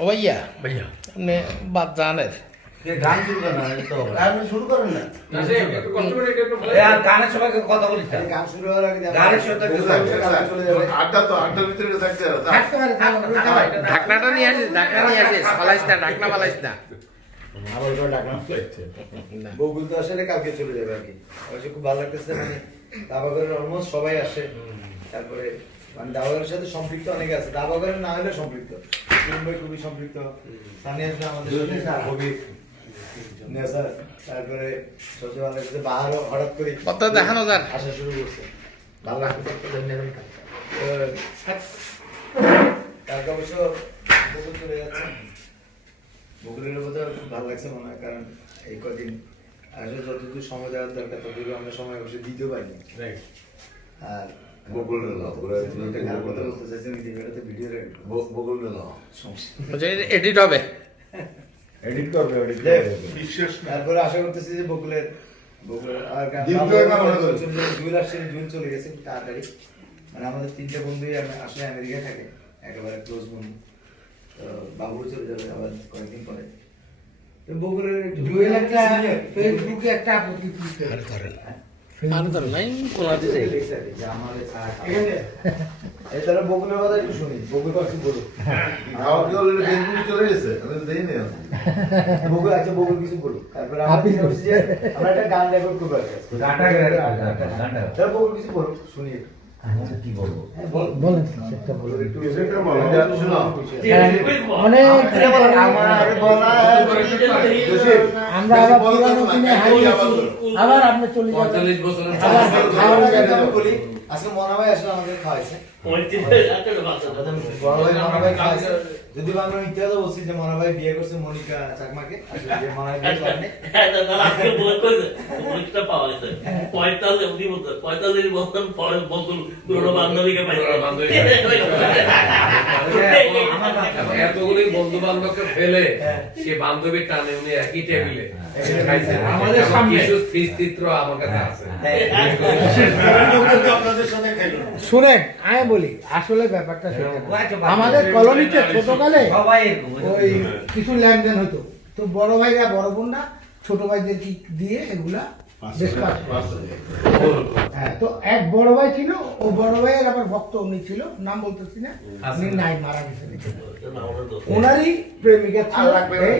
ओ भैया भैया हमने बात जाने গান শুরু করেন না তো আপনি শুরু করেন না গানের সময় কথা বলি গান শুরু হওয়ার আগে গানের সাথে চলে যাবে আড্ডা তো আড্ডার ভিতরে থাকতে হবে থাকতে পারে ঢাকনাটা নিয়ে আসিস ঢাকনা নিয়ে আসিস ফালাইস না ঢাকনা ফালাইস না আবার ওটা ডাকলাম বগুল তো আসলে কালকে চলে যাবে আর কি অবশ্য খুব ভালো লাগতেছে মানে দাবাগরের অলমোস্ট সবাই আসে তারপরে মানে দাবাগরের সাথে সম্পৃক্ত অনেকে আছে দাবাগরের না হলে সম্পৃক্ত মুম্বাই খুবই সম্পৃক্ত সানি আসলে আমাদের সাথে খুবই নেশা তারপরে সবচেয়ে ভালো লাগছে বাহারও হঠাৎ করে কত দেখানো যান আসা শুরু করছে ভালো লাগছে তারপর অবশ্য বকুল চলে যাচ্ছে বকুলের কথা খুব ভালো লাগছে মনে হয় কারণ এই কদিন আসলে যতটুকু সময় দেওয়ার দরকার ততটুকু আমরা সময় অবশ্যই দিতেও পারিনি আর বকুলের লাভ, ওরা একটা খারাপ কথা বলতে চাইছেন কি ভিডিওতে ভিডিও বকুলের লাভ। সমস্যা এডিট হবে এডিট করবে বিশ্বাস না। তারপরে আশা করতেছি যে বকুলের আর জুয়েল আসছে জুয়েল চলে গেছে তাড়াতাড়ি মানে আমাদের তিনটে বন্ধুই আসলে আমেরিকায় থাকে একেবারে ক্লোজ বন্ধু তো বাবুও চলে যাবে আবার কয়েকদিন পরে তো বকুলের জুয়েল একটা ফেসবুকে একটা আপত্তি তুলছে আর ধর নাই কোলা দিতে যে আমাদের এছাড়া বকুলের কথা একটু শুনি বকুল কথা বলুক খাওয়া কি অলরেডি ফেসবুকে চলে গেছে? আমি তো দেখিনি এখন। বকুল আচ্ছা বকুল কিছু বলুক তারপরে আমরা চিন্তা করছি যে আমরা একটা গান রেকর্ড করবো তারপর বকুল কিছু বলুক শুনি একটু। কি বলবো বলেন সেটা বলেন সেটা বলো। শোনো। অনেক আমার বলা আমরা আবার পুরানো দিনে হারিয়ে গেছি আবার আপনি চলে যাবেন 45 বছরের আবার খাওয়ানো যাবে আমি বলি আজকে মনা ভাই আসলে আমাদের খাওয়াইছে বড় ভাই মনা ভাই খাওয়াইছে যদি আমরা ইতিহাস বলছি যে মনা ভাই বিয়ে করছে মনিকা চাকমাকে আসলে যে মনা ভাই বিয়ে করেনি এতগুলি বন্ধু বান্ধবকে ফেলে সে বান্ধবীর টানে উনি একই টেবিলে আমাদের সামনে। কিছু স্থিরচিত্র আমার কাছে আছে। আপনাদের সাথে খাইলো না। শুনেন আমি বলি আসলে ব্যাপারটা সেটা না। আমাদের কলোনিতে ছোটকালে সবাই ওই কিছু লেনদেন হতো তো বড় ভাইরা বড় বোনরা ছোট ভাইদের কি দিয়ে এগুলা বেশ পাঠ হ্যাঁ তো এক বড় ভাই ছিল ও বড় ভাইয়ের আবার ভক্ত উনি ছিল নাম বলতেছি না উনি নাই মারা গেছেন ওনারই প্রেমিকা ছিল আর লাগবে না। এই,